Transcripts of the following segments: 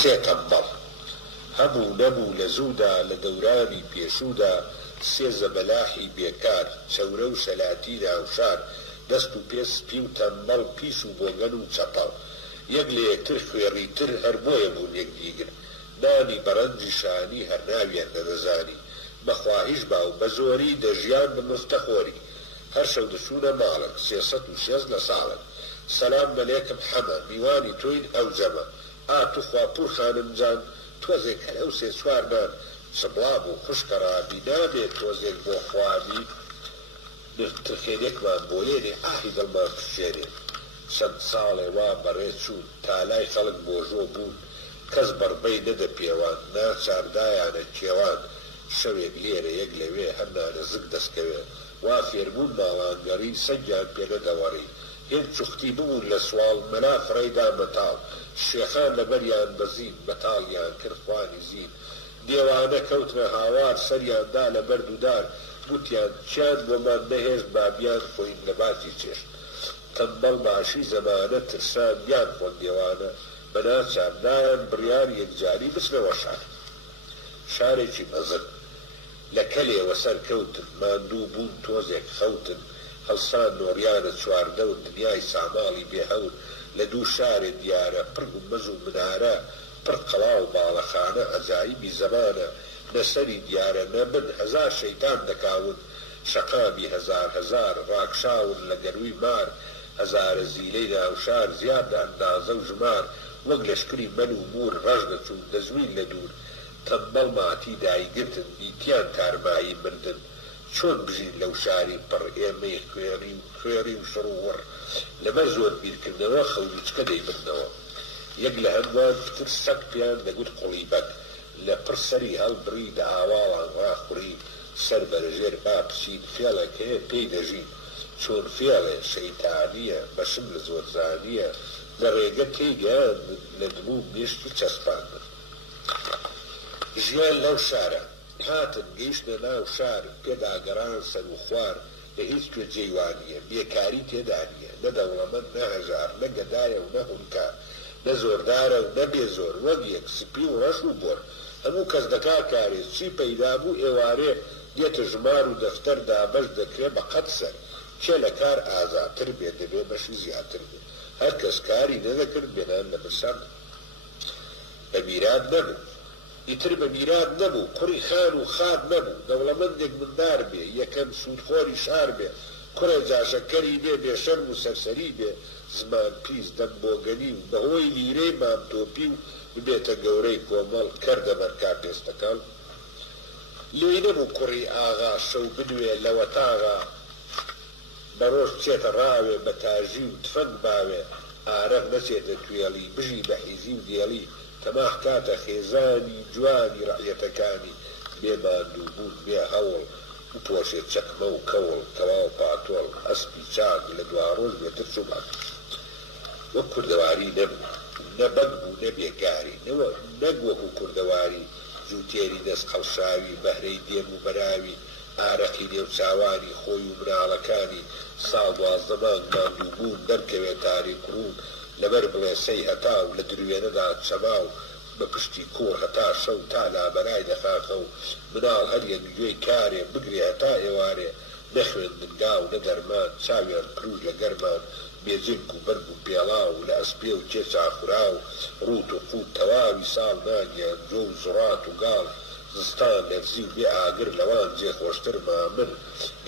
سێ تەمبەڵ هەبوو نەبوو لە زوودا لە دەورانی پێشوودا سێ زەبەلاحی بێکار چەورە و شەلاتی ناوشار دەست و پێ سپی و تەمبەڵ پیس و بۆگەن و چەپەڵ یەک لە یەکتر خوێڕیتر هەر بۆیە بوون یەکدیگر نانی بەڕەنجی شانی هەر ناویان نەدەزانی بەخواهیش با و بە زۆری دەژیان بە مفتەخۆری هەر شەو دەچوونە ماڵن 360 لە ساڵن سەلام بەلێکم حەمە میوانی تۆین ئەو جەمە ئاتوخوا پوور خانم جان تۆزێک هەر ئەو سێ چوار نان سبڵاب و خوشکە ڕابی نابێت تۆزێک بۆ خوابی ترخێنێکمان بۆ لێنێ ئاهی دڵمان پشێنێ چەند ساڵێ وا بەڕێ چوون تالای خەڵک بۆژۆ بوون کەس بەڕبەی نەدە پێوان ناچاردایانە کێوان شەوێک لێرە یەک لەوێ هەر نانەزک دەستکەوێ وا فێربوون ماڵانگەڕی سەنگیان پێ نەدەوەڕی هێن چوختی ببوون لە سوال مەلا فڕەیدا مەتاڵ شێخان لەبەریان بەزین بەتاڵیان کرد خوانی زین دێوانە کەوتنە هاوار سەریاندا لە بەردوودار گوتیان چیان بۆمان نەهێشت بابیان خۆین لە باتی چێشت تەمبەڵ ماشی زەمانە ترسان یان خۆن دێوانە بەناچاردایان بڕیار یەکجاری بچنەوە شار شارێکی مەزن لە کەلێوە سەرکەوتن ماندوو بوون تۆزێک خەوتن هەڵسان نۆریانە چواردە و دنیای ساماڵی بێهەون لە دوو شارێ دیارە پڕ گومبەز و منارە پڕ قەڵا و باڵەخانە عەجایبی زەمانە لەسەری دیارە نەبن هەزار شەیتان دەکاون شەقامی هەزار ڕاکشاون لە گەروی مار هەزارە زیلەی ناوشار زیاد ئەندازە و ژمار وەک لەشکری مەل و مور ڕەش دەچوون دەزوین لە دوور تەمبەڵ ماتی دایگرتن دیتیان تارمایی مردن چۆن بژین لەو شاری پڕ ئێمەی خوێری و شڕ و وڕ لەبەر زۆر بیرکردنەوە خەڵوچکە دەیبردنەوە یەک لە هەمووان پتر سەگ پێیان دەگوت قوڵیبەک لە پڕ سەری هەڵبڕی لە ئاواڵان ڕاخوڕی سەر بەرەژێر با پچین فێڵێک هەیە پێی دەژین چۆن فێڵێ شەیتانیە بەشم لە زۆرزانیە لە ڕێگە تێیگەیان لە دموو نیشت و چەسپاندن ژیان لەو شارە هاتن گەیشتە ناو شار پێداگەڕان سەر و خوار لە هیچ کوێ جێوانیە بێکاری تێدا نیە نە دەوڵەمەند نە هەژار نە گەدایە و نە هونکار نە زۆردارە و نە بێزۆر وەک یەک سپی و ڕەش و بۆر هەموو کەس دەکا کارێ چی پەیدا بوو ئێوارێ دێتە ژمار و دەفتەر دابەش دەکرێ بە قەت سەر کێ لە کار ئازاتر بێ دەبێ بەشی زیاتر بێ هەر کەس کاری نەدەکرد بێنان لە برسان بە میرات نەبوو ئیتر بە میرات نەبوو کوڕی خان و خاد نەبوو دەوڵەمەندێک مندار بێ یەکەم سوودخۆری شار بێ کوڕە جاشەکەری بێ بێشەرم و سەرسەری بێ زمان پیس دەم بۆگەنی و بەهۆی لیرەی مامتۆپی و ببێتە گەورەی کۆمەڵ کەردە بەرکا پێستەکەڵ لێی نەبوو کوڕی ئاغا شەو بدوێ لەوە تاغا بەڕۆژ چێتە ڕاوێ بە تاژی و تفەنگ باوێ ئارەق نەچێتە توێڵی بژی بە حیزی و دێڵی تەماح کاتە خێزانی جوانی ڕەعیەتەکانی بێ ماندوو بوون بێ هەوڵ و پۆشێت چەکمە و کەوڵ تەواو پاتۆڵ ئەسپی چاک لە دوا ڕۆژ بێتر چوبات وەک کوردەواری نەبوو نەبەگ بوو نەبێگاری نەک وەکو کوردەواری جووتێری دەست خەڵشاوی بەهرەی دێن و بەراوی ئارەقی نێو چاوانی خۆی و مناڵەکانی ساڵ 12 مانگ ماندوو بوون دەرکەوێت تاریک ڕوون لەبەر بڵێسەی هەتا و لە دروێنەدا چەماو بە پشتی کوڕ هەتا شەو تا لابەرای دەخاخە و مناڵ هەریەک گوێی کارێ بگرێ هەتا ئێوارێ نەخوێن دنگا و نەدەرمان چاویان کروژ لە گەرمان بێجنگ و بەرگ و پێڵا و لە ئەسپێ و کێ چاخورا و ڕوت و قوت تەواوی ساڵ نانیان جۆ و زوڕات و گاڵ زستان لەرزی و بێ ئاگر لەوان جێ خۆشتر مامن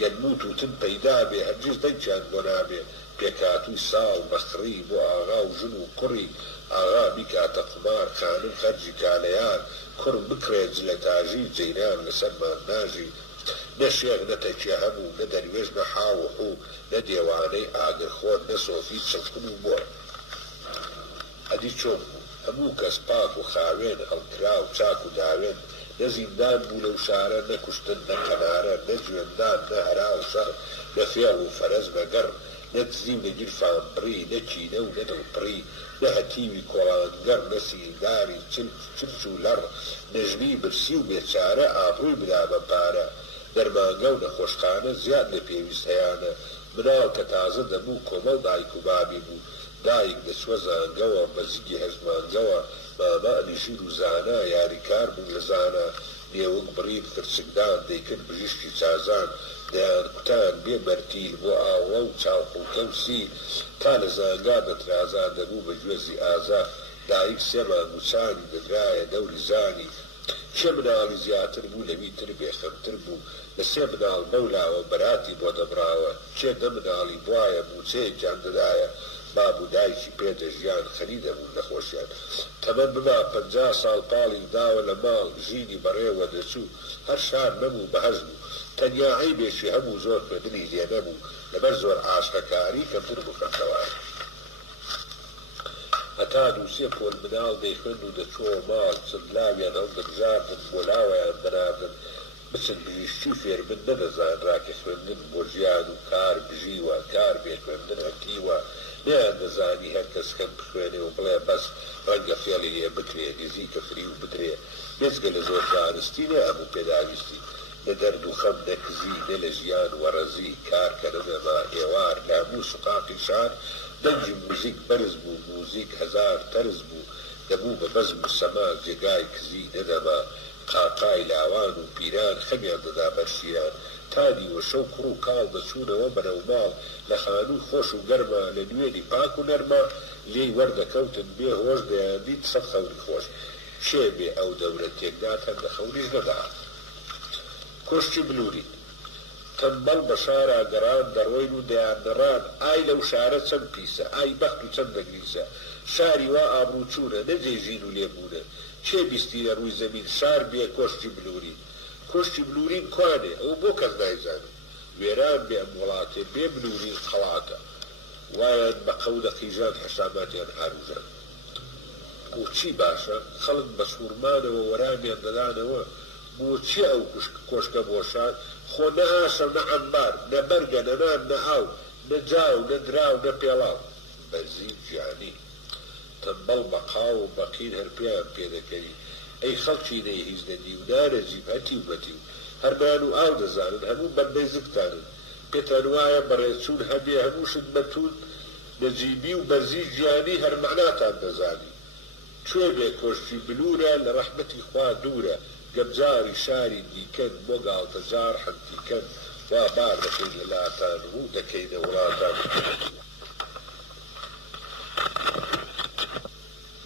گەنموت و تن پەیدا بێ هەرگیز دەنگیان بۆ نابێ پێکاتووی ساڵ بەخڕی بۆ ئاغا و ژن و کوڕی ئاغا بیکاتە قمار خانم خەرجی کالەیان کوڕ بکرێت لە تاژی جەیران لەسەرمان ناژی نە شێغ نە تەکیە هەبوو نە دەروێژ نە حاو و حوو نە دێوانەی ئاگرخۆر نە سۆفی چڵکن و بۆر ئەدی چۆن بوو هەموو کەس پاک و خاوێن هەڵکرا و چاک و داوێن نە زیندان بوو لەو شارە نەکوشتن نە قەنارە نە جوێندان نە هەرا و شەڕ نە فێڵ و فەرەز بەگەڕ نە دزی و نەگیرفان پڕی نە کینە و نە دڵپڕی نە هەتیوی کۆڵانگەڕ نە سیگاری چرچ و لەڕ نەژنی برسی و بێچارە ئابڕووی بدا بە پارە دەرمانگە و نەخۆشخانە زیاد لە پێویست هەیانە مناڵ کە تازە دەبوو کۆمەڵ دایک و بابی بوو دایک دەچوە زانگەوە بەزگی هەژمانگەوە مامانی ژیر و زانا یاریکار بوو لە زانا نێوەک بڕیب فرچکدان دەیکرد بژیشتی چازان دەیان کوتان بێبەرتیل بۆ ئاوە و چاوقوتە و سی تا لە زانگا دەترازان دەبوو بە گوێزی ئازا دایک سێمان گوچانی دەدرایە دەوری زانی چێ مناڵی زیاتر بوو لەوی تر بێخەمتر بوو لە سێ مناڵ بەولاوە بەراتی بۆ دەبراوە چێ دە مناڵی بواە موچەیەکیان دەدایە باب و دایکی پێدەژیان خەریدە بوو نەخۆشیان تەمەن بما 50 ساڵ پاڵی داوە لە ماڵ ژینی بەڕێوە دەچوو هەر شار نەبوو بەهەژ بوو تەنیا عەیبێکی هەبوو زۆر خوێندنی لێ نەبوو لەبەر زۆر ئاشتەکاری کەمتر بوو خەتەوار هەتا دووسێ پۆل مناڵ دەیخوێن و دەچۆ ماڵ چلاویان هەڵ دەبژاردن بۆ لاوەیان بەناردن بچن بژیشتی فێربن نەدەزانرا کە خوێندن بۆ ژیان و کار بژیوە کار بێ خوێندن هەتیوە نەیان دەزانی هەر کەس کەم بخوێنێ و بڵێ بەس ڕەنگە فێڵی لێ بکرێ نزیکە فری و بدرێ بێجگە لە زۆر زانستی نە هەموو پێداویستی لە دەرد و خەم نەکزی نە لە ژیان وەڕەزی کارکە نەدەما ئێوار لاموو سوقاقی شار دەنجی موزیک بەرز بوو موزیک هەزار تەرز بوو دەبوو بە بەزم و سەما جێگای کزی نەدەما قاقای لاوان و پیران خەمیان دەدا بەرشیران تانی وە شەو کوڕ و کاڵ دەچوونەوە بەرەو ماڵ لە خانووی خۆش و گەرمە لە نوێنی پاک و نەرمە لێی وەردەکەوتن بێ هۆش دەیاندیت سەد خەوری خۆش شێ بێ ئەو دەورە تێکدات هەندە خەوریش نەداهات کۆشتی بلووری تەنبەڵ بە شارا گەڕان دەڕۆین و دەیاننەڕان ئای لەو شارە چەند پیسە ئای بەخت و چەند دەگریسە شاری وا ئابروچوونە نەجێژین و لێبوونە چێ بیستیە ڕووی زەمین شار بێ کۆشتی بلووری کۆشتی بلوورین کوانێ ئەو بۆ کەس نایزانێ وێران بێ ئەم وڵاتێ بێ بلوورین خەڵاتە وایان بە قەودە قیژان حساباتیان هاروژان بۆچی باشە خەڵک بە سوورمانەوە وەرامیان دەدانەوە بۆچی ئەو کۆشکە بۆشان خۆ نە ئاشە نە عەمبار نە بەرگە نە نان نە ئاو نە جاو نە دراو نە پێڵاو بەرزی گیانی تەنبەڵ بە قاو و بەقین هەر پێیان پێدەکەوی ئەی خەڵکی نەی هیچ دەدی و نارەجیب هەتی و بەتی و هەرمان و ئاو دەزانن هەموو بەندەی زگتانن پێتان وایە بەڕێچوون هەبێ هەمووشت بەتون نەجیبی و بەرزی گیانی هەر مەعناتان دەزانی کوێ بێ کۆشتی بلوورە لە ڕەحمەتی خوا دوورە گەبجاری شاری دیکەن بۆ گاڵتەجار حەمتیکەن وا بار دەکەین لە لاتان و دەکەینە وڵاتان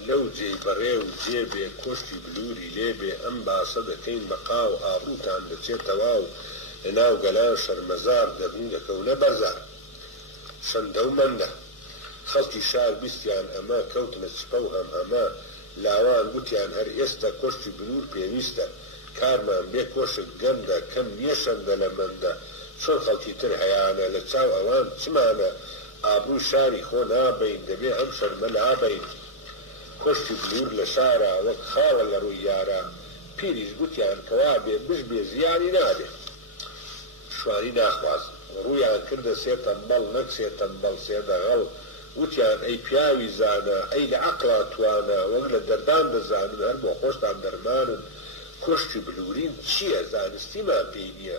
لەو جێی بەڕێ و جێبێ کۆشتی بلووری لێبێ ئەم باسە دەکەین بەقا و ئابرووتان دەچێتەوە و لەناو گەلان شەرمەزار دەبوو دەکەونە بەرزار شەندە و مەندە خەڵکی شار بیستیان ئەمە کەوتنە چپە و ئەمە لاوان گوتیان هەر ئێستا کۆشتی بلوور پێویستە کارمان بێ کۆشت گەندە کەم نییە شەندە لە مەندە چۆن خەڵکی تر هەیانە لە چاو ئەوان چمانە ئابروو شاری خۆ نابین دەبێ ئەم شەرمە نابین کۆشتی بلوور لە شارە وەک خاوە لە ڕووی یارە پیریش گوتیان کەوا بێ بش بێ زیانی نابێ شوانی ناخوازن ڕوویان کردە سێ تەنبەڵ نەک سێ تەنبەڵ سێ دەغەڵ وتیان ئەی پیاوی زانە ئەی لە عەقڵا توانە وەک لە دەردان دەزانن هەر بۆ خۆشتان دەرمانن کۆشتی بلوورین چییە زانستیمان پێی نییە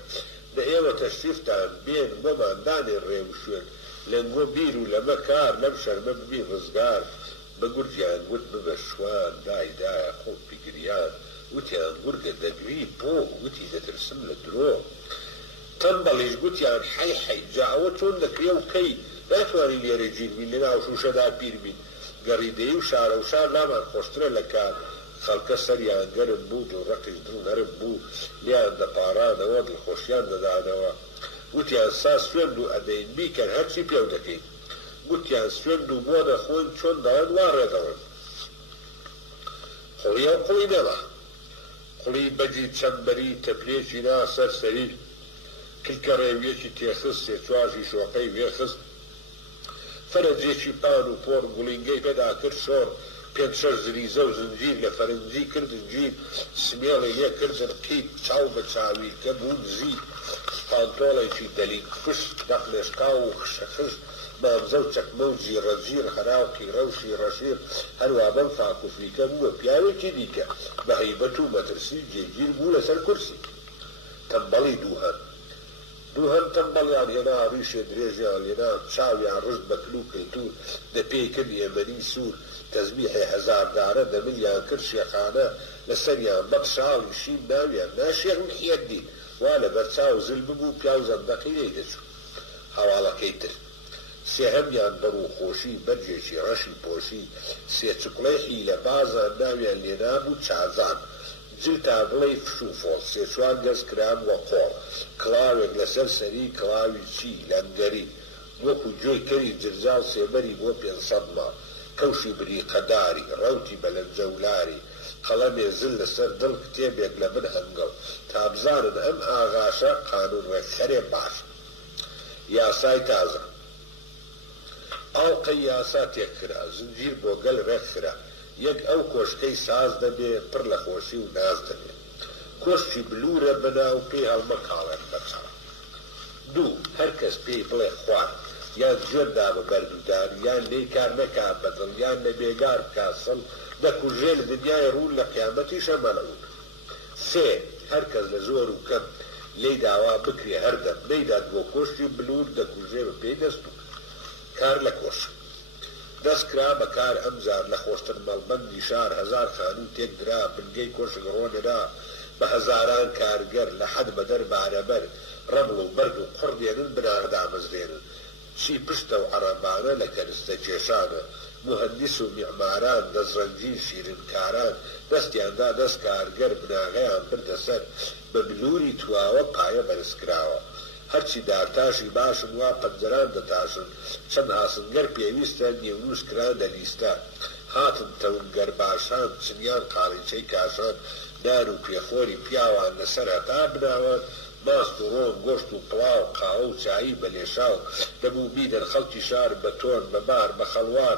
لە ئێوە تەشریفتان بێن بۆماندانێ ڕێو شوێن لەنگۆ بیر و لەمە کار لەم شەرمە ببی ڕزگار بە گورجیان وت ببە شوان دایدایە خۆت پیگریان وتیان گورگە دەگری بۆ وتی دەترسم لە درۆ تەنبەڵیش گوتیان حەی حەی جاوە چۆن دەکرێ و کەی ناتوانین لێرە گیر بین لەناو شوشەدا پیر بین گەڕیدەی و شارە و شار لامان خۆشترە لە کار خەڵکە سەریان گەرم بوو دڵڕەقیش دڵ نەرم بوو لیان دەپارانەوە دڵخۆشیان دەدانەوە وتیان ساز سوێند و ئەدەین بیکەن هەرچی پێو دەکەین گوتیان سوێند و بۆ دەخۆین چۆن دەڵێن وا ڕێدەڵێن قوڵیان قوڵی نەما قوڵی بەجی چەمبەری تەپلێکی نا سەرسەری کلکە ڕێویەکی تێخست سێچوازی شۆقەی وێخست فەرەجێکی پان و پۆڕ گوڵینگەی پێدا کرد شۆڕ پێنج شەش زریزە و زنجیر لە فەرنجی کردن گیر سمێڵی لێ کردن قیب چاو بە چاویلکە بوون زی پانتۆڵێکی دەلیک فشت دەخلێشقا و خشەخشت مامزە و چەکمە و جیڕەجیر هەراوقی ڕەوشی ڕەشیر هەروە بەم فاکوفریکە بووە پیاوێکی دیکە بە هەیبەت و مەترسی جێگیر بوو لەسەر کورسی تەنبەڵی دووهەن دوو هەم تەمبەڵیان هێنا ڕیشێ درێژیان لێنا چاویان ڕشت بە کلو کلتور دەپێی کرد ئێمەنی سوور تەزبیحی هەزاردارە دەملیان کرد شێخانە لەسەریان بەد شاڵی شین ناویان ناشێخ محیەدین وا لە بەرچاو زل ببوو پیاو زەندەقی لێی دەچوو هەواڵەکەی تر سێهەمیان بەڕووخۆشی بەرجێکی ڕەشی پۆشی سێ چوکڵەی حیلە بازان ناویان لێنابوو چازان جل تا بڵێ فش و فۆڵ سێ چوار گەز کرام وە قۆڵ کڵاوێک لەسەر سەری کڵاوی چی لەنگەری وەکو گوێی کەری جرجاو سێبەری بۆ 500 ماڵ کەوشی بریقەداری ڕەوتی بەلەنجەولاری قەڵەمێ زل لەسەر دڵ کتێبێک لە من هەنگەڵ تا بزانن ئەم ئاغاشە قانون ڕێکخەرێ باش یاسای تازە ئاڵقەی یاسا تێکخرا زنجیر بۆ گەل ڕێکخرا یەک ئەو کۆشکەی ساز دەبێ پڕ لە خۆشی و ناز دەبێ کۆشتی بلورە بەناو پێی هەڵمە کاڵێک بەچاو دوو هەر کەس پێی بڵێ خوار یان جێردا بە بەردوودار یان لێی کار نەکا بەدڵ یان لە بێگار بکاسڵ دەکوژێ لە دنیای ڕوون لە قیامەتیشە مەلەون سێ هەر کەس لە زۆر و کەم لێی داوا بکرێ هەردەم نەیدات بۆ کۆشتی بلور دەکوژێ بە پێی دەست بوو کار لە کۆش دەستکرا بەکار ئەمجار لە خۆشتن مەڵبەندی شار هەزار خانوو تێکدرا بنگەی کۆشک ڕۆنەدا بە هەزاران کارگەر لە حەد بەدەر بارەبەر ڕەبڵ و بەرد و قڕ دێنن بناغدامەزرێنن چی پشتە و عەرەبانە لە کەرستە کێشانە مهندس و میعماران دەستڕەنجی شیرینکاران دەستیاندا دەست کارگەر بناغەیان بردە سەر بە بلووری تواوە پایە بەرزکراوە هەرچی دارتاشی باشن وا پەنجەران دەتاشن چەند ئاسنگەر پێویستە نیێونوس کران لە لیستە هاتن تەونگەر باشان چنیان قاڵیچەی کاشان دار و پێخۆری پیاوان لەسەر هەتا بناوە ماست و ڕۆم گۆشت و پڵاو قاوە و چایی بە لێشاو دەبوو بیدەن خەڵکی شار بە تۆن بە بار بە خەڵوار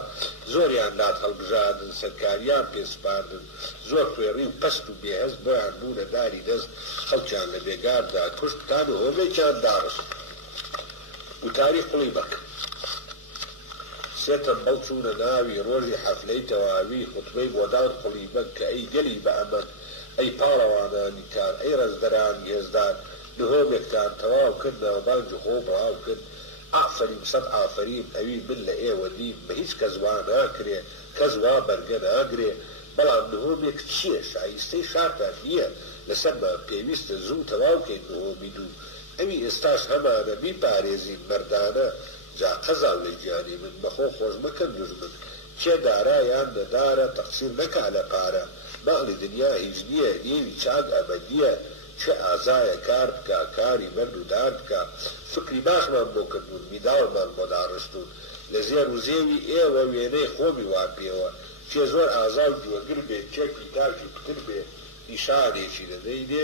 زۆریان لات هەڵبژاردن سەرکاریان پێسپاردن زۆر خوێڕی و پەست و بێهەست بۆیان بوونە داری دەست خەڵکیان لە بێگاردا کوشت تان و هۆمێکیان داڕست وتاری قوڵی بەک سێتم بەڵ چوونە ناوی ڕۆژی حەفلەی تەواوی خوتبەی بۆ دان قوڵی بەک کە ئەی گەلی بە ئەمەد ئەی پاڵەوانانی کار ئەی ڕەزدەرانی هێزدار لهۆمێکتان تەواو کردنەوە بانگی خۆ بڵاو کرد ئافرین سەد ئافرین ئەوی من لە ئێوە دیم بە هیچ کەس وا ناکرێ کەس وا بەرگە ناگرێ بەڵام لهۆمێک چییە شایستەی شارتان نییە لەسەرمان پێویستە زوو تەواوکەین لهۆمی دوو ئەوی ئێستاش هەمانە بیپارێزین مەردانە جا قەزاڵ لە گیانی من بەخۆ خۆش مەکەن دوژمن کێ دارایان نەدارە تەقسیر نەکا لە پارە ماڵی دنیا هیچ نییە نێوی چاک ئەبەدیە چه ئازایە کار بکە کاری بەرد و دار بکە فکری باشمان بۆ کردوون میداڵمان بۆ داڕشتون لە زێر و زێوی ئێوە وێنەی خۆمی واپێوە چێ زۆر ئازای جوەگر بێ چێکی تاژی پتر بێ نیشانێکی دەدەی دێ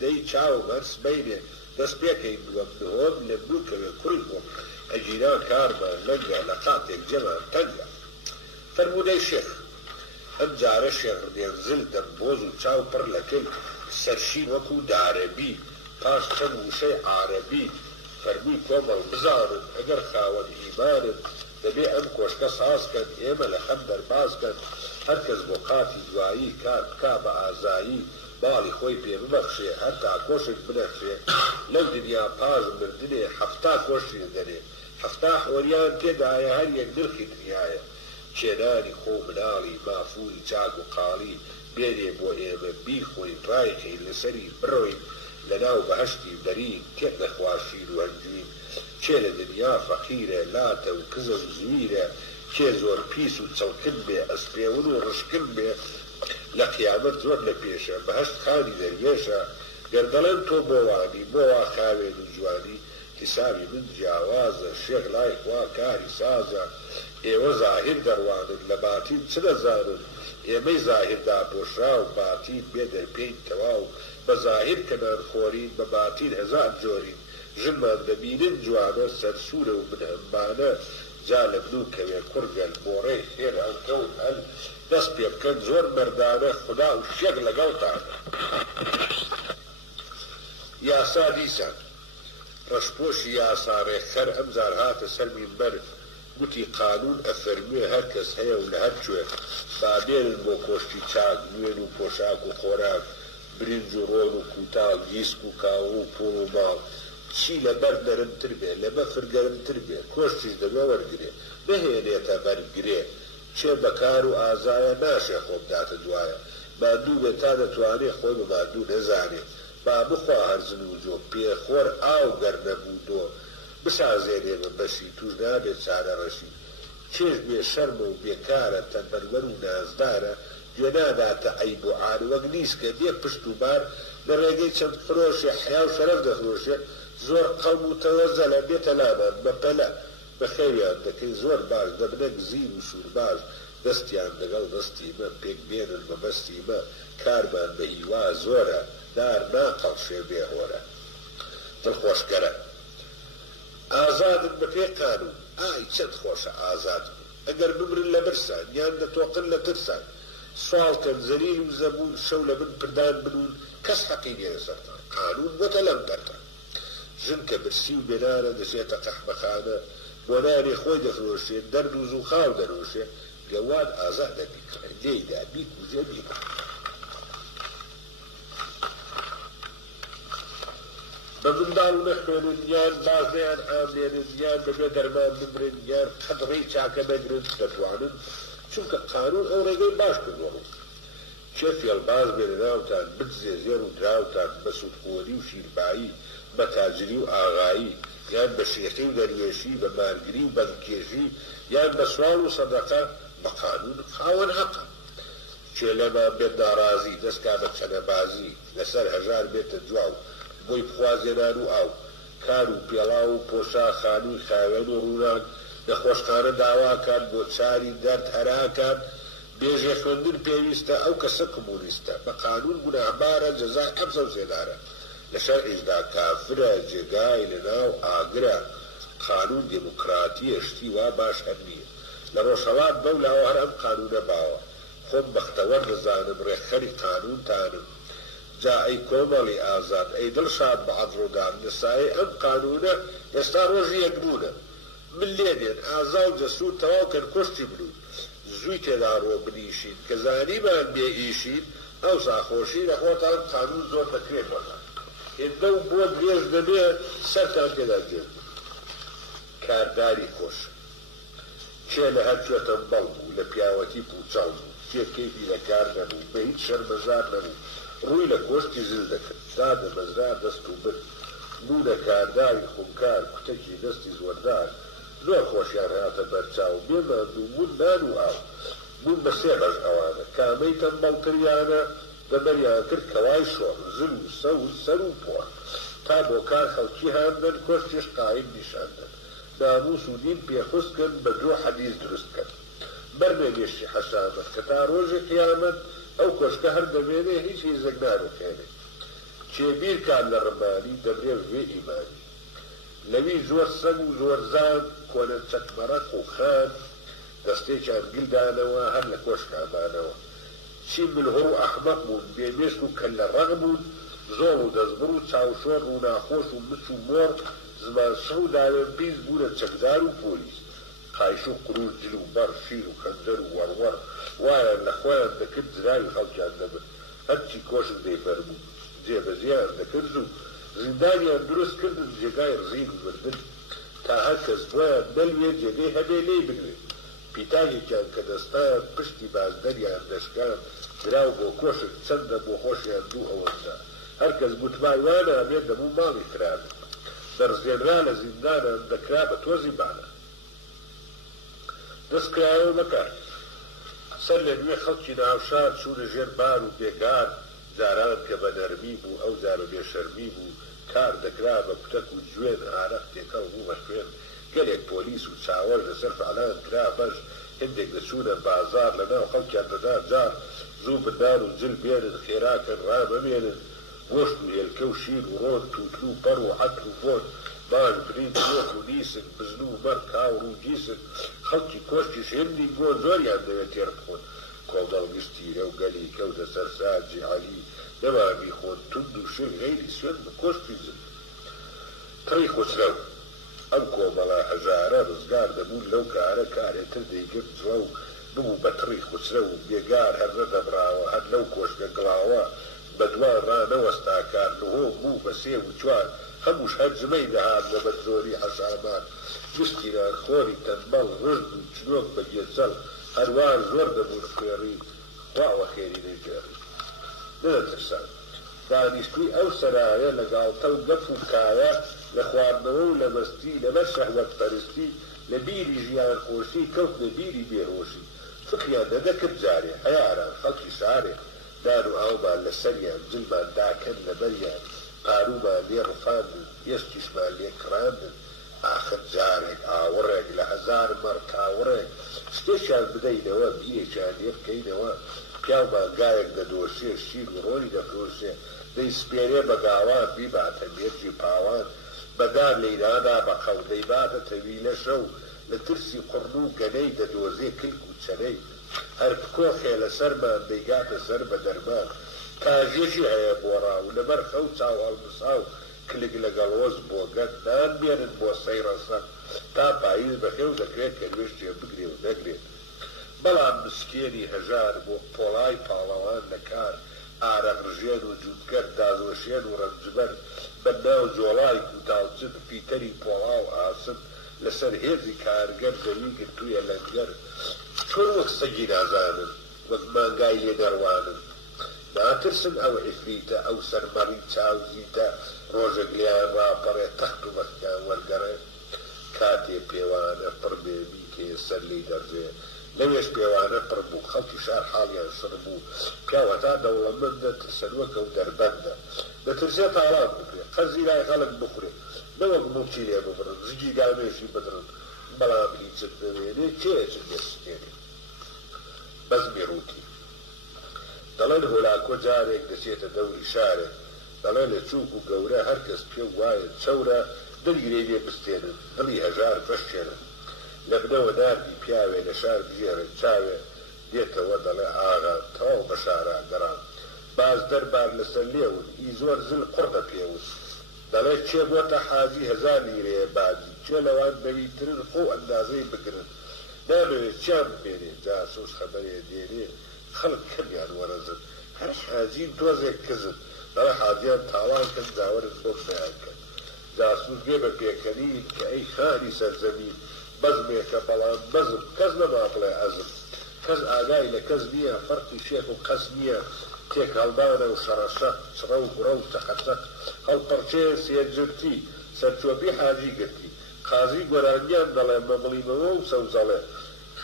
دەی چاو مەرس بینێ دەست پێکەین وەک دهۆم لە بووکەوێ کوڕی بۆم ئەجیران کارمان لەنگە لە قاتێک جەمان تەنگە فەرموودەی شێخ ئەم جارە شێخ ڕێنزل دەمبۆز و چاو پڕ لە کل سەرشین وەکو دارەبی پاش چەند وشەی عارەبی فەرمووی کۆمەڵ بزانن ئەگەر خاوەن ئیمانن دەبێ ئەم کۆشکە سازکەن ئێمە لە خەم دەربازکەن هەرکەس بۆ قاتی دوایی کار بکا بە ئازایی باڵی خۆی پێ ببەخشێ هەرتا کۆشک بنەخشێ لەو دنیا پاش مردنێ هەفتا کۆشی دەنێ هەفتا حۆریان تێدایە هەر یەک نرخی دنیایە کێنانی خۆ مناڵی مافوری چاک و قاڵی بێنێ بۆ ئێمە بیخۆین ڕایخین لەسەری بڕۆین لەناو بەهەشتی بەرین تێک نەخواشین و هەنجوین کێ لە دنیا فەقیرە لاتە و کزە و زویرە کێ زۆر پیس و چەڵکن بێ ئەسپێون و ڕشکن بێ لە قیامەت زۆر لە پێشە بەهەشت خانی دەروێشە گەردەڵێن تۆ بۆوانی بۆوا خاوێن و جوانی حسابی من جیاوازە شێخ لای خوا کاری سازە ئێوە زاهر دەڕوانن لە باتین چ دەزانن ئێمەی زاهردا پۆشرا و باتین بێ دەرپێین تەواو بە زاهر کەنان خۆرین بە باتین هەزار جۆرین ژنمان دەبینن جوانە سەرسوورە و منهەمبانە جا لە بنوو کەوێ کوڕگەل بۆڕێ خێر ئەنکەون هەل دەست پێ بکەن زۆر مەردانە خدا و شێک لەگەڵتان یاسا دیسان ڕەشپۆشی یاسا ڕێکخەر ئەمجار هاتە سەر مینبەر گوتی قانون ئەفەرموێ هەر کەس هەیە و لە هەر کوێ بابێنن بۆ کۆشتی چاک نوێن و پۆشاک و خۆراک برنج و ڕۆن و کوتاڵ گیسک و کاوە و پۆڵ و ماڵ چی لەبەر نەرمتر بێ لە بەفر گەرمتر بێ کۆشتیش دەبێ وەرگرێ بهێنێتە بەرگرێ چێ بەکار و ئازایە ناشێ خۆ بداتە دوایە ماندوو بێت تا دەتوانێت خۆی بە ماندوو نەزانێت با بخوا هەرزن و جۆ پێخۆر ئاو گەر نەبوو دۆ بسازێنێ بە بەشی توش نابێت چارە ڕەشی چێش بێ شەرمە و بێکارە تەنبەربەر و نازدارە گوێ ناداتە عەیب و عار وەک نیسکە بێ پشت و بار لە ڕێگەی چەند فرۆشێ حیا و شەرەف دەفرۆشێ زۆر قەڵم و تەوەزەلە بێتە لامان بەپەلە بەخێویان دەکەی زۆر باش دەبنە گزین و شوورباش دەستیان لەگەڵ دەستی مە پێک بێنن بە بەستی مە کارمان بە هیوا زۆرە دار ناقەڵشێ بێهۆرە دڵخۆشکەرە ئازادن بە پێ قانون ئای چەند خۆشە ئازاد ئەگەر بمرن لە برسان یان دەتۆقن لە ترسان سواڵکەن زەلیل و زەبون شەو لە من پردان بنون کەس حەقی نێرە سەرتان قانون بۆتە لەم دەرتان ژن کە برسی و بێنانە دەچێتە قەحمەخانە بۆ نانی خۆی دەفرۆشێت دەرد و زووخاو دەنۆشێ گەواد ئازاد دەبیت لێیدا بیت و جێبیت بە منداڵ نەخوێنن یان بازیان ئامێنن یان بەبێ دەرمان بمرن یان قەدڕەی چاکە بەگرن دەتوانن چونکە قانون ئەو ڕێگەی باش کردوەڵ چێ فێڵباز بێنە ناوتان بجزێ زێر و دراوتان بە سوودخۆری و شیربایی بە تاجری و ئاغایی یان بە شێخی و دەروێشی بە مارگری و بەندکێژی یان بە سوال و سەدەقە بە قانون خاوەن حەقە چێ لەمان بێت ناڕازی دەستکا بە چەنەبازی لەسەر هەژار بێتە جواو بۆی بخوازێنان و ئاو کار و پێڵا و پۆشا خانووی خاوێن و ڕوونان نەخۆشخانە داواکان بۆ چاری دەرد هەراکان بێژێ خوێندن پێویستە ئەو کەسە کمونیستە بە قانون گوناهبارە جەزای حەبسە و زێدارە لە شەرعیشدا کافرە جێگای لەناو ئاگرە قانون دموکراتیە شتی وا باش هەر نییە لە ڕۆژهەڵات بەولاوە هەر ئەم قانونە باوە خۆم بەختەوەر دەزانم ڕێکخەری قانونتانم جا ئەی کۆمەڵی ئازاد ئەی دڵشاد بە عەدڵودان لەسایەی ئەم قانونە ئێستا ڕۆژی یەکبوونە من لێدێن ئازا و جەسوور تەواوکەن کۆشتی بنوون زووی تێدا ڕۆ بنیشین کە زانیمان بێ ئیشین ئەو ساخۆشی لە خۆتان قانون زۆر دەکرێت بەکار هێندە و بۆ درێژ دەبێ سەرتان پێدا گرت کارداری خۆش چێ لە هەر کوێتە بەڵ بوو لە پیاوەتی پوچاو بوو کێ کەیفی لە کار نەبوو بە هیچ شەرمەزار نەبوو ڕووی لە کۆشتی زل دەکرد دادە مەزرا دەست و برد بوونە کارداری خونکار کوتەکی دەستی زۆردار زۆر خۆشیان هاتە بەرچاو بێمەند و بوون نان و ئاو بوون بە سێ ڕەش ئەوانە کامەی تەنبەڵتریانە دەبەریان کرد کەوای شۆڕ زل و سەوز سەر و پۆڕ تا بۆ کار خەڵکی هاندن کۆشتیش قایم نیشاندن ناموس و دین پێخستکن بە درۆ حەدیث دروستکەن بەرمێنێشتی حەشامەت کە تا ڕۆژی قیامەت ئەو کۆشکە هەر دەمێنێ هیچ هیزێک نارۆخێنێ چێبیرکان لە ڕمانی دەبرێ وێ ئیمانی لەوی زۆر سەگ و زۆر زان کۆنە چەکمەڕەق و خان دەستێکیان گلدانەوە هەر لە کۆشکامانەوە چی ملهۆڕ و ئەحمەق بوون بێمێشت و کەل لە ڕەق بوون زۆر و دەستبڕ و چاوشۆر و ناخۆش و مچ و مۆڕ زمان شڕ و داوێن پیس بوونە چەکدار و پۆلیس قایش و قروش جل و بەڕ شیر و خەنجەر و وەڕوەڕ وایان لە خۆیان دەکرد زراوی خەڵکیان دەبن هەرچی کۆشک دەیفەرموو جێبەجێیان دەکرد و زیندانیان دروست کردن جێگای ڕزین و بردن تا هەر کەس بۆیان نەلوێ جێگەی هەبێ لێی بگرێت پیتانێکیان کە دەستان پشتی بازدەریان دەشکان دراو بۆ کۆشک چەندە بۆ خۆشیان دوو ئەوەندا هەر کەس گوتمانوانە ئەبێت دەبوو ماڵی کرابن دەرزێنرا لە زیندانە دەکرا بە تۆزی بانە دەستکرایەوە بەکار سەر لە نوێ خەڵکی ناوشار چوونە ژێر بار و بێگار جاران کە بە نەرمی بوو ئەو جار و بێشەرمی بوو کار دەکرا بە کوتەک و جوێن ئارەق تێکە و بوو بە خوێن گەلێک پۆلیس و چاوەڕ لەسەر فعلان کرا بەش هەندێک دەچوونە بازار لەناو خەڵکیان دەدا جار زوو بردان و جل بێنن خێراکەن ڕامەمێنن گۆشت و هێلکە و شیر و ڕۆن تووتر و پەڕ و عەتر و بۆن باش برید وۆک و نیسن بزن و مەڕ کاوڕ و گیسن خەڵکی کۆشتیش هێندی گۆ زۆریان دەوێت تێر بخۆن کۆڵدەڵ گشتیرە و گەلی کەوتە سەر ساجی عەلی دەمامی خۆن توند و شل غەیری سوێن بە کۆشتی زن تڕی خوچرەو ئەم کۆمەڵە هەژارە ڕزگار دەبوون لەو کارە کارێتر دەیگرت جوە و ببوو بە تڕی خوچرە و بێگار هەر نەدەبراوە هەر لەو کۆشکە گڵاوە بەدوان ڕانەوەستا کار نهۆ بوو بە سێ و چوار هەمووش هەر جمەی دەهات لە بەرزۆری حەشامان گشتیران خۆری تەنبەڵ ڕژد و چنۆک بە گێچەڵ هەروە زۆر دەبوون خوێڕی خواوە خێری نەیگەڕی نەدەترسان دانیشتووی ئەو سەرایە لەگاڵتە و گەف و کایە لە خواردنەوە و لە مەستی لەبەر شەهوەت پەرستی لە بیری ژیان خۆشی کەوت لە بیری بێهۆشی فکریان دەدەکرد جارێ هەیاران خەڵکی شارێ دار و ئاومان لەسەریان جلمان داکەن لەبەریان پارومان لێ ڕفاندن هێشتیشمان لێ کڕاندن ئاخر جارێک ئاوڕێک لە هەزار مەڕ کاوڕێک شتێکیان بدەینەوە بیرێکیان لێ بکەینەوە پیاو مانگایەک دەدۆشێ شیر و ڕۆی دەفرۆشێ دەی سپێرێ بە گاوان بیباتە مێرجی پاوان بەدار لەیرادا بە قەو دەیباتە تەوی لە شەو لە ترسی قڕن و گەنەی دەدۆزێ کلک و چەنەی هەر بکۆخێ لەسەرمان دەیگاتە سەر بە دەرمان کاژێکی هەیە بۆ ڕاو لەبەر خەو چاو هەڵمسا و کلک لەگەڵ وەز بۆ گەن نانبێنن بۆ سەیڕەسە تا پاییز بەخێو دەکرێت کە نوێشتێ بگرێ و نەگرێت بەڵام مسکێنی هەژار بۆ پۆڵای پاڵەوان لەکار ئارەغژێن و جووتکەر دازۆشێن و ڕەنجبەر بەناو جۆڵای کوتاڵچت پیتەری پۆڵا و ئاسن لەسەر هێزی کارگەر زەوی گرتوویە لەنگەر چۆن وەک سەگی نازانن وەک مانگای لێ دەڕوانن ناترسن ئەو عیفریتە ئەو سەرمەڕی چاوزیتە ڕۆژێک لیان ڕاپەڕێ تەخت و بەختیان وەرگەڕێ کاتێ پێوانە پڕبێبی کێ سەر لی دەرزێ لەوێش پێوانە پڕ بوو خەڵکی شار حاڵیان شڕ بوو پیاوەتا دەوڵەمەندە ترسەنوەکە و دەربەندە دەترسێ تاڵان بکرێ قەرزی لای خەڵک بخورێ نەوەک موچی لێ ببڕن زگی دامێشی بدرن بەڵام هیچت دەوێنێ کێچت دەستێنێ بەزمی ڕووتی دەڵێن هۆلاکۆ جارێک دەچێتە دەوری شارێک دەڵێن لە چووک و گەورە هەر کەس پێ وایە چەورە دڵگیرێ لێ بستێنن دڵی هەژار بەشێنن لە بنەوە داردی پیاوێ لە شار بژێرە چاوێ دێتەوە دەڵێ ئاغا تەواو بە شارە گەڕان باز دەربار لەسەر لێون ئی زۆر زل قڕدە پێوت دەڵێ چێ بۆتە حاجی هەزار لیرەیە بادی چێ لەوان دەویترن خۆ ئەندازەی بگرن نامەوێت چیان بمێنێ جاسوس خەبەرێ دێنێ خەڵک کەمیان وەرەزن هەر حاجین تۆزێک کزن دەڵێ حاجیان تاوان کەس داوەرت بۆ بەیان کەن جاسوس بێ بە پێکەنین کە ئەی خانی سەرزەمین بەزمێکە بەڵام بەزم کەس نەما بڵێ ئەزم کەس ئاگای لە کەس نییە فەرقی شێخ و قەس نییە تێک هەڵدانە و شەڕەشە چڕە و گوڕە و تەقەچەق هەڵپەرچێ سێجرتی سەرچۆپی حاجی گرتی قازی گۆرانیان دەڵێ مەبڵیمەوە و سەوزەڵێ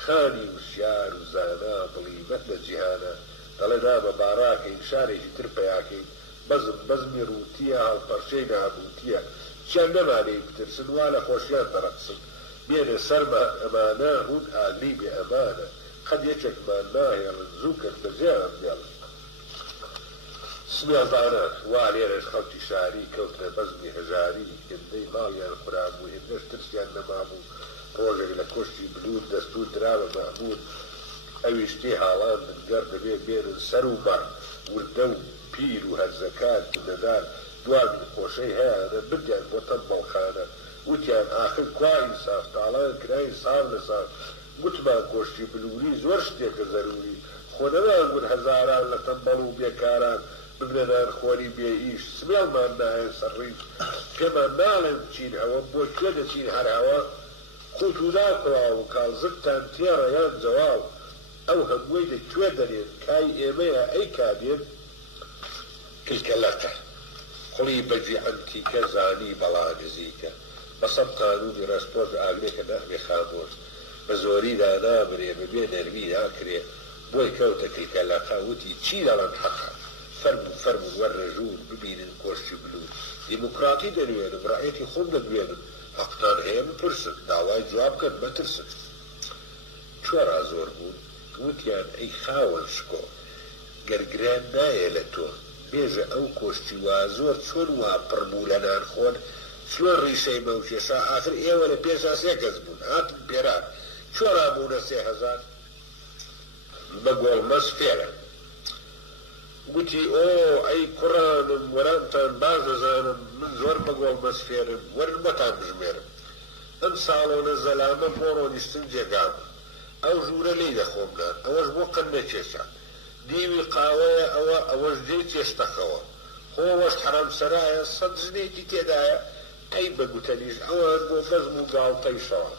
خانی وشیار و زانا بڵیمەت لە جیهانە دەڵێ نامە باڕاکەین شارێکی تر پەیاکەین بەزم بەزمی ڕووتیە هەڵپەرچەی نابووتیە چیان نەمانەی بترسن وا لە خۆشیان دەڕەقسن بێنێ سەرمە ئەمانە هون ئاگری بێ ئەمانە قەت یەکێکمان ناهێڵن زوو کرد بە زیان بێڵن سمێڵدانان وا لێرەش خەڵکی شاری کەوتنە بەزمی هەژاری هێندەی ماڵیان خورابوو هێندەش ترسیان نەمابوو ڕۆژێک لە کۆشتی بلور دەستور دراوە مەحموود ئەویش تێ هاڵاندن گەر دەبێ بێنن سەر و بەر وردە و پیر و هەرزەکان دەدار دوامین خۆشەی هەیەە بردیان بۆ تەنبەڵخانە وتیان ئاخر کوا ئینساف تاڵان کرای ساڵ لە ساڵ گوتمان کۆشتی بلووری زۆر شتێکە زەروری خۆ نەمانگوون هەزاران لە تەنبەڵ و بێکاران ببنێنان خۆری بێ ئیش سمێڵمان ناهێن سەرڕیف پێمان ناڵێن بچین ئەوە بۆ کوێ دەچین هەر ئەوە خوت و ناکەوا و کاڵزتان تێڕە یان جەواو ئەو هەمووی لەکوێ دەرێن کای ئێمەیە ئەی کابێن کلکەلەکە خوڵی بەجی ئەنتیکە زانی بەڵا نزیکە بەسەد قانونی ڕستۆز ئاگرێکە نەخبێ خامۆش بە زۆریدا نامرێ بەبێ نەرمی ناکرێ بۆی کەوتە کلکەلەکە وتی چی دەڵەن حەقا فەرمون وەرڕێژوون ببینن کۆشتی بلوور دیموکراتی دەنوێنم ڕایەتی خۆم دەدوێنم حەقتان هەیە بپرسن داوای جواب بکەن مەترسن چۆرا زۆر بوون وتیان ئەی خاوەن شکۆ گەرگران نایە لە تۆ بێژە ئەو کۆشتی وا زۆر چۆن وا پڕبوو لە نانخۆن چۆن ڕیشەی بەوکێشا ئاخر ئێوە لە پێشا سێ کەس بوون هاتن پێران چۆرا بوونە 3000 بە گۆڵمەس فێرە گوتی ئۆ ئەی کوڕانم وەرانتان باش دەزانم من زۆر بە گۆڵمەس فێرم وەرن بەتان بژمێرم ئەم ساڵۆنە زەلامە بۆ ڕۆنیشتن جێگام ئەو ژوورە لی دەخۆمنان ئەوەش بۆ قەن نەکێشە دیوی قاوەیە ئەوەش دێ چێشتەخەوە خۆوەش حرام سەرایە سەد ژنێکی تێدایە ئەی بەگوتەنیش ئەوان بۆ بەزم و گاڵتەیشەوە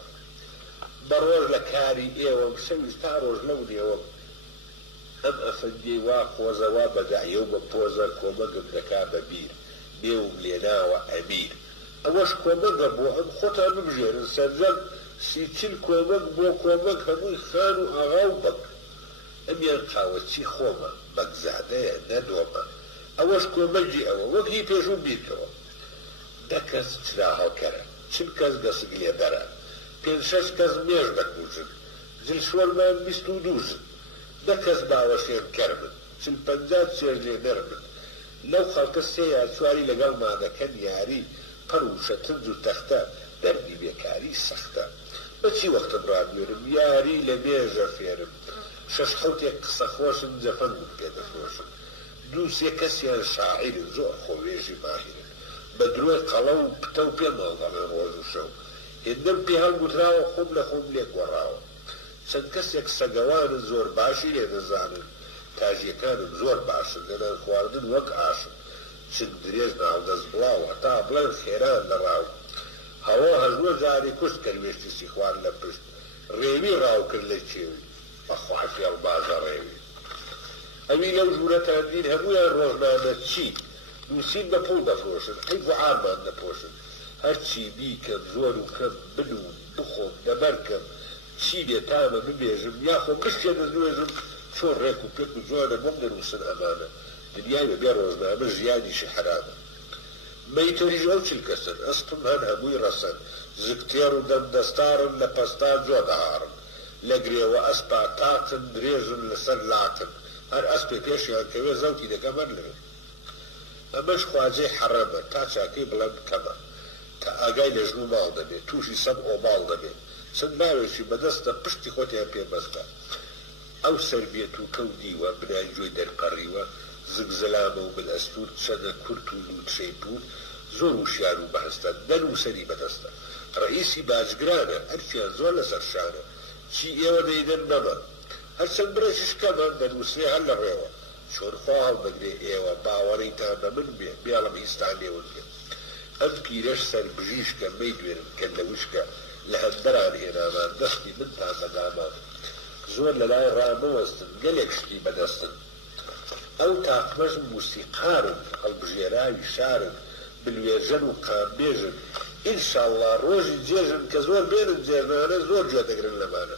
بەڕۆژ لە کاری ئێوەم شەویش تا ڕۆژ لەو دێوەم ئەم ئەفەندی وا خۆزەوا بەدایە و بە پۆزە کۆمەگم دەکا بە بیر بێوم لێناوە ئەمیر ئەوەش کۆمەگە بۆ ئەم خۆتان ببژێرن سەرجەم سیچل کۆمەک بۆ کۆمەک هەمووی خان و ئاغا و بەک ئەمیان قاوەچی خۆمە بەگزادەیە نەدۆمە ئەوەش کۆمەجی ئەوە وەکی پێشوو بیرکەوە دە کەس چرا هەڵکەرە چل کەس دەسک لێبەرە پێنج شەش کەس مێژ دەکوژن جلشوەرمان 22 دە کەس باوەشێن کەرمن چل پەنجا چێژ لێ نەرمن لەو خەڵکە سێ یا چواری لەگەڵمان دەکەن یاری قەڕ و شەتنج و تەختە دەردی بێکاری سەختە بەچی وەختم ڕابێرم یاری لە مێژە فێرم شەش حەوتێک قسە خۆشن جەفەنگ پێدەفرۆشن دوو سێ کەسیان شاعیرن زۆر خۆوێژی ماهیرن بە درۆی قەڵە و پتە و پێ ماڵدەڵێن ڕۆژ و شەو هێندەم پێ هەڵگوتراوە خۆم لە خۆم لێ گۆڕاوە چەند کەسێک سەگەوانن زۆر باشی لێ دەزانن تاژیەکانم زۆر باشن لەنان خواردن وەک ئاشن چند درێژ ناودەست بڵاوە تا بڵێن خێران لەڕاو هەوا هەژووە جارێ کوشت کەروێشتی سیخوار لە پشت ڕێوی ڕاو کرد لە چێوی بەخوا فێڵ بازە ڕێوی ئەوی لەو ژوورەتان دین هەموویان ڕۆژنامە چی نووسین بە پوڵ دەفرۆشن حیف و عارمان دەپۆشن هەرچی بیکەم زۆر و کەم بن و بخۆم دەبەرکەم چی بێتامە ببێژم یاخۆ بشتێ دەزوێژم چۆن ڕێک و پێک و جوانە بۆم دەنووسن ئەمانە دنیای بەبێ ڕۆژنامە ژیانیشی حرامە مەیتەریش ئەو چل کەسن ئەسپم هەن هەمووی ڕەسەن زگتێر و دەمدەستارن لە پەستا جۆ دەهارن لە گرێوە ئەسپا تاتن درێژن لەسەر لاتن هەر ئەسپێ پێشیان کەوێ زەوتی دەکەمەر لێ ئەمەش خواجەی حەرەمە تا چاکەی بڵند کەمە تا ئاگای لە ژنو ماڵ دەبێت تووشی سەد ئۆماڵ دەبێت چەند باوێکی بەدەستە پشتی خۆتیان پێبەستە ئەو سەربێت و کەوتیوە بنای جۆی دەرپەڕیوە زگزەلامە و بلئەستور چەنە کورت و لووتشەی پور زۆر وشیار و بەهستە دەن و سەری بەدەستە ڕئیسی باجگرانە هەرچیان زۆر لەسەر شانە چی ئێوە دەیدەن بەمە هەرچەند برەشش کەمان دەنووسێ هەر لە ڕێوە چۆن خوا هەڵدەگرێ ئێوە باوەڕیتان بە من بێ بێڵم ئیستان لێون بێ ئەم پیرەش سەر بژیشکە مەی دوێنم کە لە وشکە لە هەندەران هێنامان دەستی منتان بەدامان زۆر لە لای ڕامەوەستن گەلێک شتی بەدەستن ئەو تاقمەش موسیقارن هەڵبژێراوی شارن بلوێژن و قامبێژن ئینشاءڵڵا ڕۆژی جێژن کە زۆر بێنن جێژنانە زۆر گوێ دەگرن لەمانە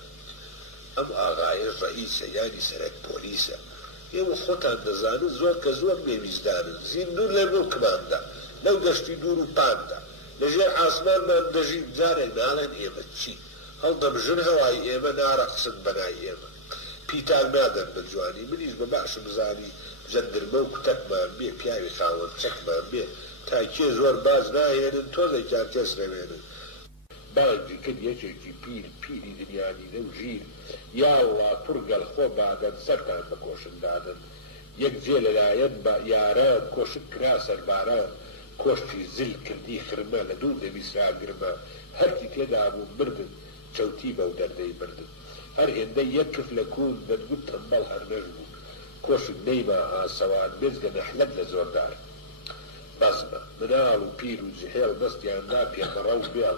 ئەم ئاغایەش ڕەئیسە یانی سەرەک پۆلیسە ئێوە خۆتان دەزانن زۆر کە زۆر بێویستدارن زیندوور لە مڵکماندا لەو دەشتی دوور و پاندا لەژێر ئاسمانمان دەژین جارێک ناڵێن ئێمە چی هەڵدەبژن هەوای ئێمە ناڕەقسن بەنای ئێمە پیتان نادەن بە جوانی منیش بە باشم زانی جەندرمە و کوتەکمان بێ پیاوی خاوەن چەکمان بێ تا کێ زۆر باز ناهێنن تۆزێکیان کەس نەوێنن بانگی کرد یەکێکی پیری دنیانی لەو ژیر یاوڵا پڕگەڵ خۆ بادەن سەرتان بە کۆشن دادن یەک جێ لەلایەن بە یاران کۆشک کرا سەرباران کۆشتی زل کردی خرمە لە دوور دەویسرا گرمە هەرکی تێدا بوو بردن چەوتی بەو دەردەی بردن هەر هێندەی یەک کف لە کوون دەتگوت تەمبەڵ هەرمەش بوو کۆشک نەیما ئاسەوان بێزگە نەحلەت لە زۆردار بەزمە مناڵ و پیر و جهێڵ دەستیاندا پێمەڕە و بێڵ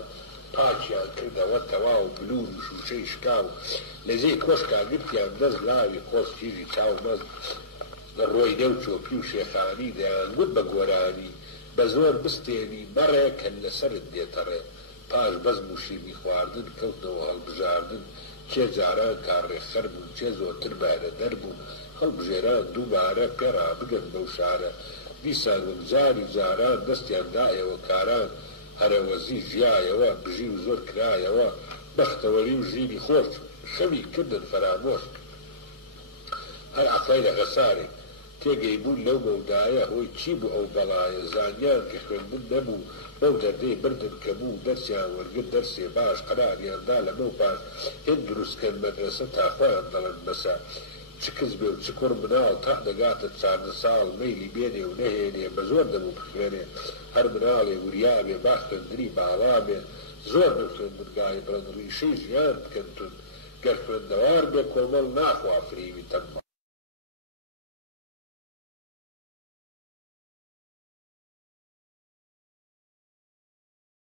پاکیان کردەوە تەواو بلور و شوشەی شکاو لەژێی کۆشکا گرتیان دەست لاوی قۆز تیژی چاو مەز لە ڕۆی نەو چۆپی و شێخانی دەیانگوت بە گۆرانی بە زۆر بستێنی بەڕێکەن لەسەرت دێتەڕێ پاش بەزم و شیرنی خواردن کەوتنەوە هەڵبژاردن کێ جاران کاڕێخەر بوو کێ زۆرتر بارە دەربوو هەڵبژێران دووبارە پێڕا بگەن بەو شارە دیسان وەک جاری جاران دەستیان دایەوە کاران هەرەوەزی ژیایەوە بژی و زۆر کرایەوە بەختەوەری و ژینی خۆش شەوی کردن فەرامۆش هەر عەقڵەی لە غەسارێک تێگەی بوون لەو مەودایە هۆی چی بوو ئەو بەڵایە زانیان کە خوێندن نەبوو بەو دەردەی بردن کە بوو دەرسیان وەرگرت دەرسێ باش قەراریاندا لەمەو پاش هێن دروستکەن مەدرسە تا خۆیان دەڵێن بەسە چ کەس بێ و چ کوڕ مناڵ تا دەگاتە 14 ساڵ مەیلی بێنێ و نەهێنێ بە زۆر دەبوو بخوێنێ هەر مناڵێ وریابێ با خوێندنی باڵا بێ زۆر بخوێندنگای بڵند ڕیشەی ژیان بکەن تون گەر خوێندەوار بێ کۆمەڵ ناخوا فریوی تەنبەڵ